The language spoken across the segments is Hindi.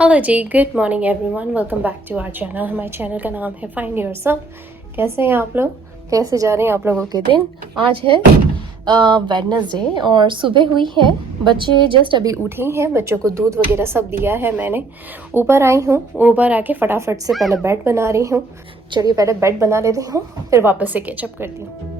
Hello ji, good morning everyone, welcome back to our channel. हमारे चैनल का नाम है फाइंड योरसेल्फ। कैसे हैं आप लोग? कैसे जा रहे हैं आप लोगों के दिन? आज है वेडनेसडे और सुबह हुई है। बच्चे जस्ट अभी उठे ही हैं। बच्चों को दूध वगैरह सब दिया है मैंने। ऊपर आई हूँ, ऊपर आके फटाफट से पहले बेड बना रही हूँ। चलिए पहले बेड बना लेती हूँ, फिर वापस से कैचअप करती हूँ।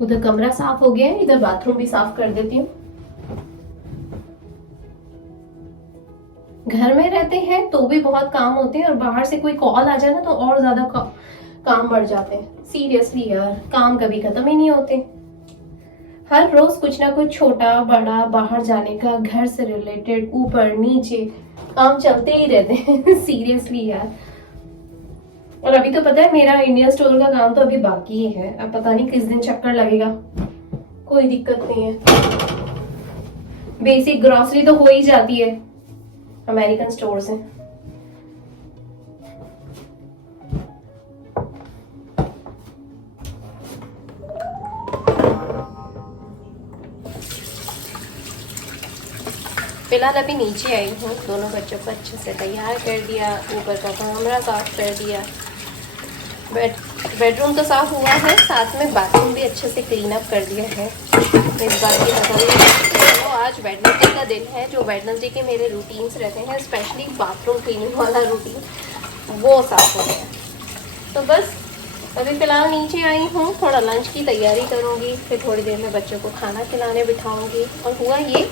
उधर कमरा साफ हो गया है, इधर बाथरूम भी साफ कर देती हूँ। घर में रहते हैं तो भी बहुत काम होते हैं और बाहर से कोई कॉल आ जाए ना तो और ज्यादा काम बढ़ जाते हैं। सीरियसली यार, काम कभी खत्म ही नहीं होते। हर रोज कुछ ना कुछ छोटा बड़ा बाहर जाने का, घर से रिलेटेड, ऊपर नीचे काम चलते ही रहते हैं। सीरियसली यार। और अभी तो पता है मेरा इंडियन स्टोर का काम तो अभी बाकी ही है। अब पता नहीं किस दिन चक्कर लगेगा। कोई दिक्कत नहीं है, बेसिक ग्रोसरी तो हो ही जाती है अमेरिकन स्टोर से। फिलहाल अभी नीचे आई हूँ, दोनों बच्चों को अच्छे से तैयार कर दिया, ऊपर का कमरा साफ कर दिया, बेडरूम तो साफ हुआ है, साथ में बाथरूम भी अच्छे से क्लीन अप कर दिया है। इस बार की तो आज वेडनेसडे का दिन है। जो वेडनेसडे के मेरे रूटीन्स रहते हैं, स्पेशली बाथरूम क्लीनिंग वाला रूटीन, वो साफ हो गया। तो बस अभी फ़िलहाल नीचे आई हूँ, थोड़ा लंच की तैयारी करूँगी, फिर थोड़ी देर में बच्चों को खाना खिलाने बिठाऊँगी। और हुआ ये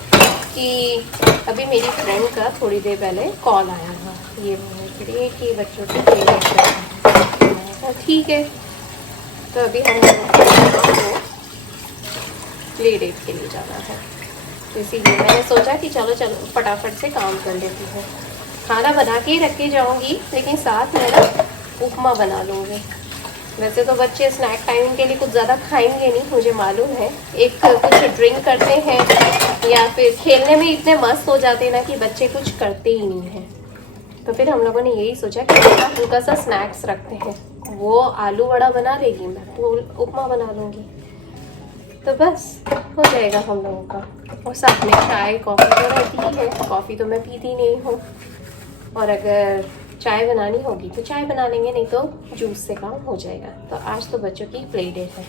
कि अभी मेरी फ्रेंड का थोड़ी देर पहले कॉल आया था ये बोलने के लिए कि बच्चों को प्ले डेट करना। ठीक है, तो अभी हम लोगों को प्ले डेट के लिए जाना है, तो इसीलिए मैंने सोचा कि चलो फटाफट से काम कर लेती हूँ। खाना बना के ही रख के जाऊँगी, लेकिन साथ में ना उपमा बना लूँगी। वैसे तो बच्चे स्नैक टाइम के लिए कुछ ज़्यादा खाएंगे नहीं, मुझे मालूम है। एक कुछ ड्रिंक करते हैं या फिर खेलने में इतने मस्त हो जाते हैं ना कि बच्चे कुछ करते ही नहीं हैं। तो फिर हम लोगों ने यही सोचा कि हल्का सा स्नैक्स रखते हैं। वो आलू वड़ा बना लेगी, मैं तो उपमा बना लूँगी, तो बस हो जाएगा हम लोगों का। और साथ में चाय कॉफ़ी तो रहती ही है। कॉफ़ी तो मैं पीती नहीं हूँ, और अगर चाय बनानी होगी तो चाय बना लेंगे, नहीं तो जूस से काम हो जाएगा। तो आज तो बच्चों की प्ले डेट है,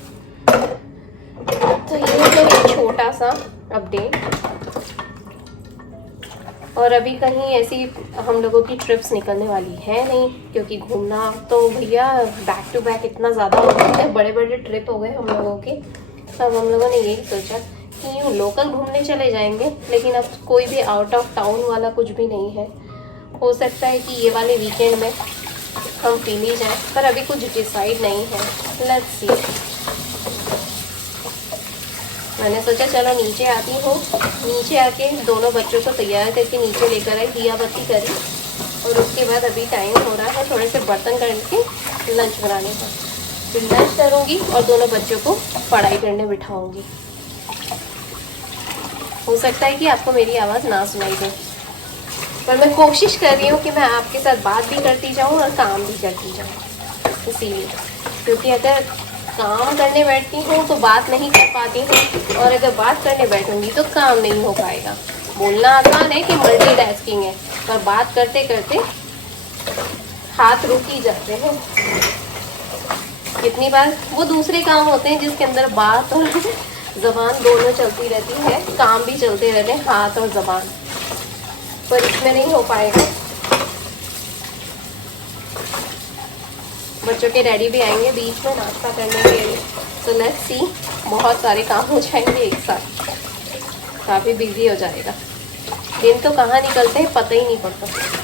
तो ये है एक छोटा सा अपडेट। और अभी कहीं ऐसी हम लोगों की ट्रिप्स निकलने वाली है नहीं, क्योंकि घूमना तो भैया बैक टू बैक इतना ज़्यादा हो गया है, बड़े बड़े ट्रिप हो गए हम लोगों के। तब हम लोगों ने यही सोचा कि यूँ लोकल घूमने चले जाएंगे, लेकिन अब कोई भी आउट ऑफ टाउन वाला कुछ भी नहीं है। हो सकता है कि ये वाले वीकेंड में हम पीली जाएं, पर अभी कुछ डिसाइड नहीं है। Let's see. मैंने सोचा चलो नीचे आती हूँ, नीचे आके दोनों बच्चों को तैयार करके नीचे लेकर आई, दिया बत्ती करी, और उसके बाद अभी टाइम हो रहा है थोड़े से बर्तन करके लंच बनाने का। फिर लंच करूँगी और दोनों बच्चों को पढ़ाई करने बिठाऊँगी। हो सकता है कि आपको मेरी आवाज़ ना सुनाई दे, पर मैं कोशिश कर रही हूँ कि मैं आपके साथ बात भी करती जाऊँ और काम भी करती जाऊँ। इसीलिए, क्योंकि अगर काम करने बैठती हूँ तो बात नहीं कर पाती हूँ, और अगर बात करने बैठूँगी तो काम नहीं हो पाएगा। बोलना आसान है कि मल्टीटास्किंग है, पर बात करते करते हाथ रुक ही जाते हैं। कितनी बार वो दूसरे काम होते हैं जिसके अंदर बात और ज़बान दोनों चलती रहती है, काम भी चलते रहते हैं, हाथ और ज़बान। पर इसमें नहीं हो पाएगा। बच्चों के डैडी भी आएंगे बीच में नाश्ता करने के लिए, तो लेट्स सी, बहुत सारे काम हो जाएंगे एक साथ, काफ़ी बिजी हो जाएगा। दिन तो कहाँ निकलते हैं पता ही नहीं पड़ता।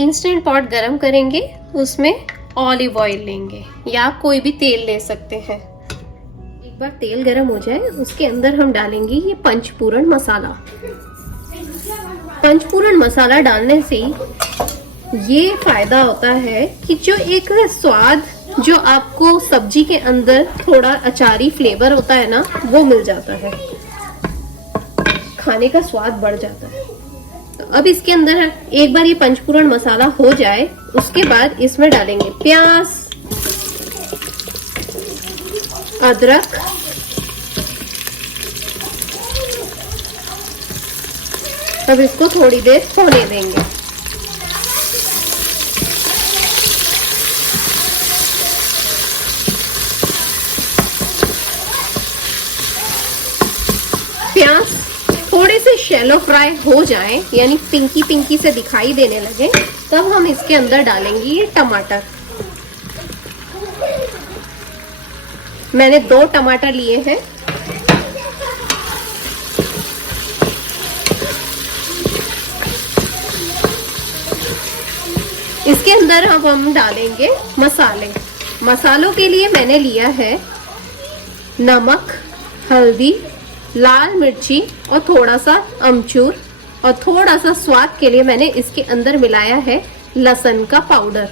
इंस्टेंट पॉट गरम करेंगे, उसमें ऑलिव ऑयल लेंगे या कोई भी तेल ले सकते हैं। एक बार तेल गरम हो जाए उसके अंदर हम डालेंगे ये पंचपूरण मसाला। पंचपूरण मसाला डालने से ये फायदा होता है कि जो एक स्वाद जो आपको सब्जी के अंदर थोड़ा अचारी फ्लेवर होता है ना, वो मिल जाता है, खाने का स्वाद बढ़ जाता है। तो अब इसके अंदर एक बार ये पंचपूरण मसाला हो जाए उसके बाद इसमें डालेंगे प्याज, अदरक, अब इसको थोड़ी देर होने देंगे। प्याज थोड़े से से शैलो फ्राई हो जाए, यानी पिंकी पिंकी से दिखाई देने लगे, तब हम इसके अंदर डालेंगे ये टमाटर। मैंने 2 टमाटर लिए हैं। इसके अंदर अब हम डालेंगे मसाले। मसालों के लिए मैंने लिया है नमक, हल्दी, लाल मिर्ची और थोड़ा सा अमचूर, और थोड़ा सा स्वाद के लिए मैंने इसके अंदर मिलाया है लहसुन का पाउडर।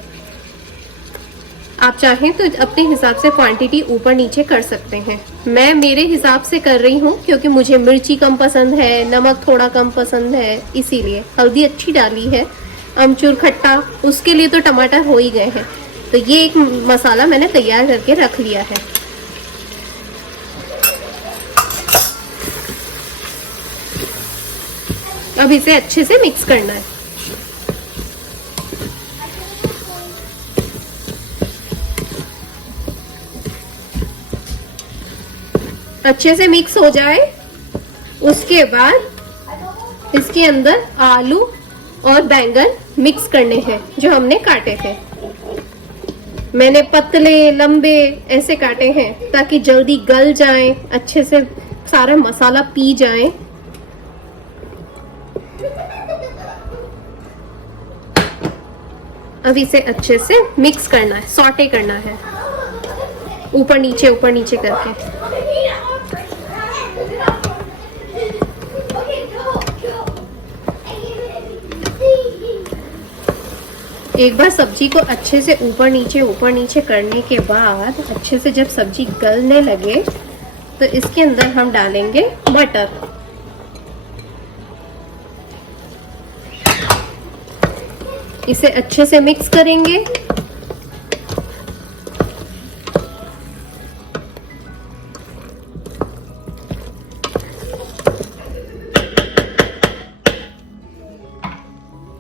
आप चाहें तो अपने हिसाब से क्वांटिटी ऊपर नीचे कर सकते हैं। मैं मेरे हिसाब से कर रही हूँ क्योंकि मुझे मिर्ची कम पसंद है, नमक थोड़ा कम पसंद है, इसीलिए। हल्दी अच्छी डाली है, अमचूर खट्टा, उसके लिए तो टमाटर हो ही गए हैं। तो ये एक मसाला मैंने तैयार करके रख लिया है। अब इसे अच्छे से मिक्स करना है। अच्छे से मिक्स हो जाए, उसके बाद इसके अंदर आलू और बैंगन मिक्स करने हैं जो हमने काटे थे। मैंने पतले लंबे ऐसे काटे हैं ताकि जल्दी गल जाएं, अच्छे से सारा मसाला पी जाए। अब इसे अच्छे से मिक्स करना है, सॉटे करना है, ऊपर नीचे करके। एक बार सब्जी को अच्छे से ऊपर नीचे करने के बाद अच्छे से जब सब्जी गलने लगे तो इसके अंदर हम डालेंगे मटर। इसे अच्छे से मिक्स करेंगे।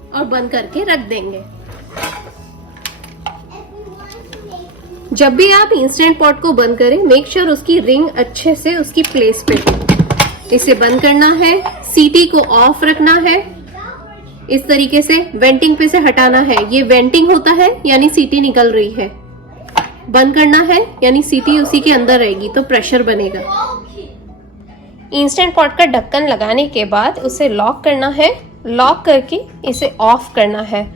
और बंद करके रख देंगे। जब भी आप इंस्टेंट पॉट को बंद करें, मेक श्योर उसकी रिंग अच्छे से उसकी प्लेस पे हो। इसे बंद करना है, सीटी को ऑफ रखना है, इस तरीके से वेंटिंग पे से हटाना है। ये वेंटिंग होता है यानी सीटी निकल रही है। बंद करना है यानी सीटी उसी के अंदर रहेगी तो प्रेशर बनेगा। इंस्टेंट पॉट का ढक्कन लगाने के बाद उसे लॉक करना है। लॉक करके इसे ऑफ करना है।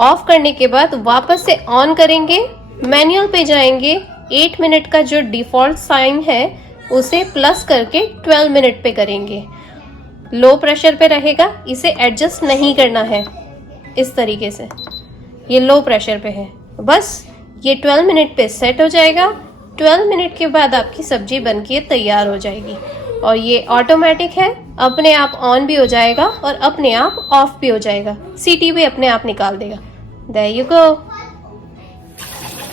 ऑफ करने के बाद वापस से ऑन करेंगे, मैनुअल पे जाएंगे। 8 मिनट का जो डिफॉल्ट साइन है उसे प्लस करके 12 मिनट पे करेंगे। लो प्रेशर पे रहेगा, इसे एडजस्ट नहीं करना है। इस तरीके से ये लो प्रेशर पे है, बस ये 12 मिनट पे सेट हो जाएगा। 12 मिनट के बाद आपकी सब्जी बनके तैयार हो जाएगी। और ये ऑटोमेटिक है, अपने आप ऑन भी हो जाएगा और अपने आप ऑफ भी हो जाएगा। सीटी भी अपने आप निकाल देगा। There you go.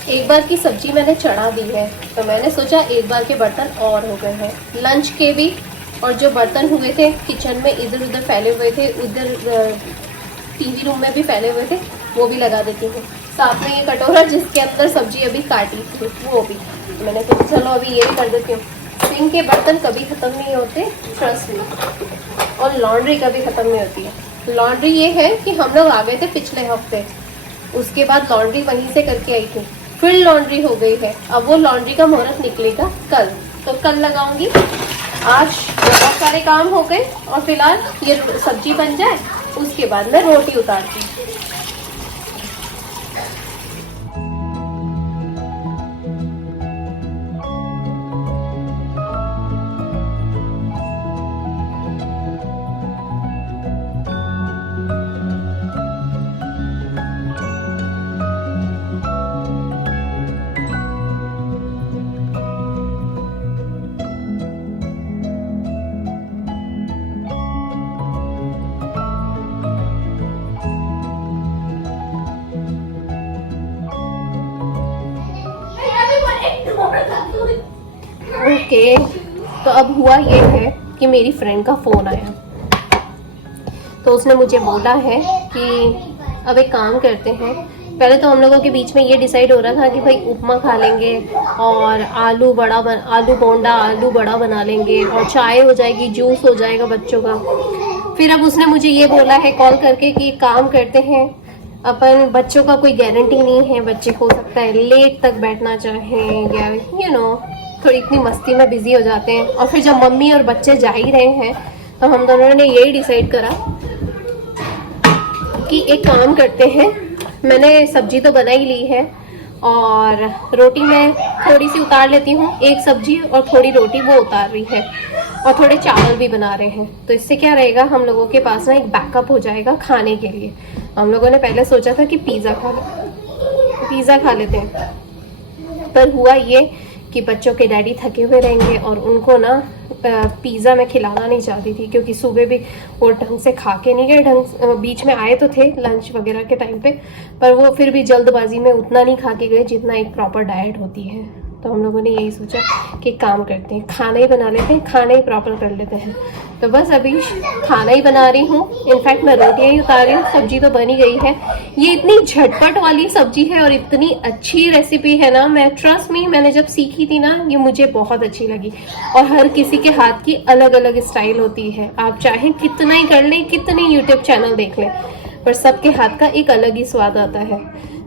एक बार की सब्जी मैंने चढ़ा दी है तो मैंने सोचा एक बार के बर्तन और हो गए हैं, लंच के भी, और जो बर्तन हुए थे किचन में इधर उधर फैले हुए थे, उधर टीवी रूम में भी फैले हुए थे, वो भी लगा देती हूँ। साथ में ये कटोरा जिसके अंदर सब्जी अभी काटी थी वो भी, तो मैंने कहा चलो अभी ये भी कर देती हूँ। सिंक के बर्तन कभी ख़त्म नहीं होते, ट्रस्ट मी। और लॉन्ड्री कभी ख़त्म नहीं होती है। लॉन्ड्री ये है कि हम लोग आ गए थे पिछले हफ्ते, उसके बाद लॉन्ड्री वहीं से करके आई थी, फिर लॉन्ड्री हो गई है। अब वो लॉन्ड्री का मुहूर्त निकलेगा कल, तो कल लगाऊंगी। आज बहुत सारे काम हो गए और फिलहाल ये सब्जी बन जाए, उसके बाद मैं रोटी उतारती हूँ। ओके, तो अब हुआ ये है कि मेरी फ्रेंड का फ़ोन आया, तो उसने मुझे बोला है कि अब एक काम करते हैं। पहले तो हम लोगों के बीच में ये डिसाइड हो रहा था कि भाई उपमा खा लेंगे और आलू बोंडा आलू बड़ा बना लेंगे और चाय हो जाएगी, जूस हो जाएगा बच्चों का। फिर अब उसने मुझे ये बोला है कॉल करके कि एक काम करते हैं, अपन बच्चों का कोई गारंटी नहीं है, बच्चे हो सकता है लेट तक बैठना चाहें या थोड़ी इतनी मस्ती में बिजी हो जाते हैं। और फिर जब मम्मी और बच्चे जा ही रहे हैं तो हम दोनों ने यही डिसाइड करा कि एक काम करते हैं, मैंने सब्जी तो बना ही ली है और रोटी मैं थोड़ी सी उतार लेती हूँ, एक सब्जी और थोड़ी रोटी वो उतार रही है और थोड़े चावल भी बना रहे हैं। तो इससे क्या रहेगा, हम लोगों के पास ना एक बैकअप हो जाएगा खाने के लिए। हम लोगों ने पहले सोचा था कि पिज़्ज़ा खा लेते हैं, पर हुआ ये कि बच्चों के डैडी थके हुए रहेंगे और उनको ना पिज़्ज़ा मैं खिलाना नहीं चाहती थी, क्योंकि सुबह भी वो ढंग से खा के नहीं गए, बीच में आए तो थे लंच वगैरह के टाइम पे, पर वो फिर भी जल्दबाजी में उतना नहीं खा के गए जितना एक प्रॉपर डाइट होती है। तो हम लोगों ने यही सोचा कि काम करते हैं, खाना ही बना लेते हैं, खाना ही प्रॉपर कर लेते हैं। तो बस अभी खाना ही बना रही हूँ, इनफैक्ट मैं रोटियाँ ही उतार रही हूँ, सब्जी तो बनी गई है। ये इतनी झटपट वाली सब्जी है और इतनी अच्छी रेसिपी है ना, मैं ट्रस्ट मी, मैंने जब सीखी थी ना ये मुझे बहुत अच्छी लगी। और हर किसी के हाथ की अलग अलग स्टाइल होती है, आप चाहे कितना ही कर लें, कितने यूट्यूब चैनल देख लें, पर सबके हाथ का एक अलग ही स्वाद आता है।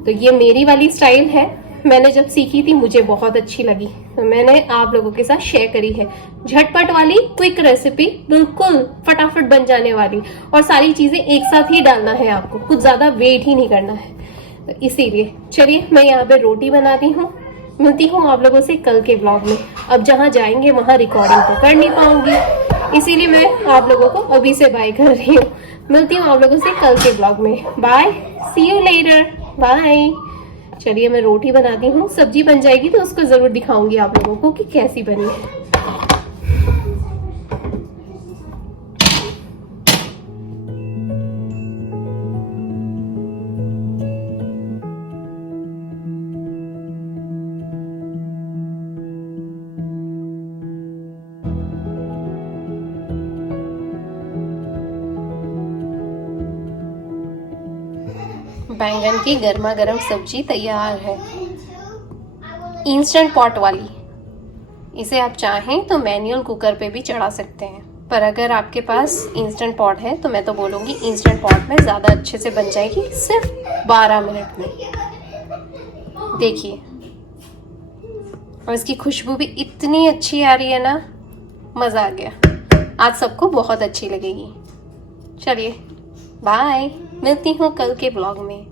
तो ये मेरी वाली स्टाइल है, मैंने जब सीखी थी मुझे बहुत अच्छी लगी, तो मैंने आप लोगों के साथ शेयर करी है। झटपट वाली क्विक रेसिपी, बिल्कुल फटाफट बन जाने वाली, और सारी चीजें एक साथ ही डालना है आपको, कुछ ज्यादा वेट ही नहीं करना है। तो इसीलिए चलिए मैं यहाँ पे रोटी बनाती हूँ, मिलती हूँ आप लोगों से कल के ब्लॉग में। अब जहाँ जाएंगे वहाँ रिकॉर्डिंग तो कर नहीं पाऊंगी, इसीलिए मैं आप लोगों को अभी से बाय कर रही हूँ। मिलती हूँ आप लोगों से कल के ब्लॉग में, bye, see you later, bye. चलिए मैं रोटी बनाती हूँ, सब्जी बन जाएगी तो उसको जरूर दिखाऊंगी आप लोगों को कि कैसी बनी है। बैंगन की गर्मा गर्म सब्जी तैयार है, इंस्टेंट पॉट वाली। इसे आप चाहें तो मैनुअल कुकर पे भी चढ़ा सकते हैं, पर अगर आपके पास इंस्टेंट पॉट है तो मैं तो बोलूँगी इंस्टेंट पॉट में ज़्यादा अच्छे से बन जाएगी, सिर्फ 12 मिनट में। देखिए, और इसकी खुशबू भी इतनी अच्छी आ रही है ना, मज़ा आ गया। आज सबको बहुत अच्छी लगेगी। चलिए बाय, मिलती हूँ कल के ब्लॉग में।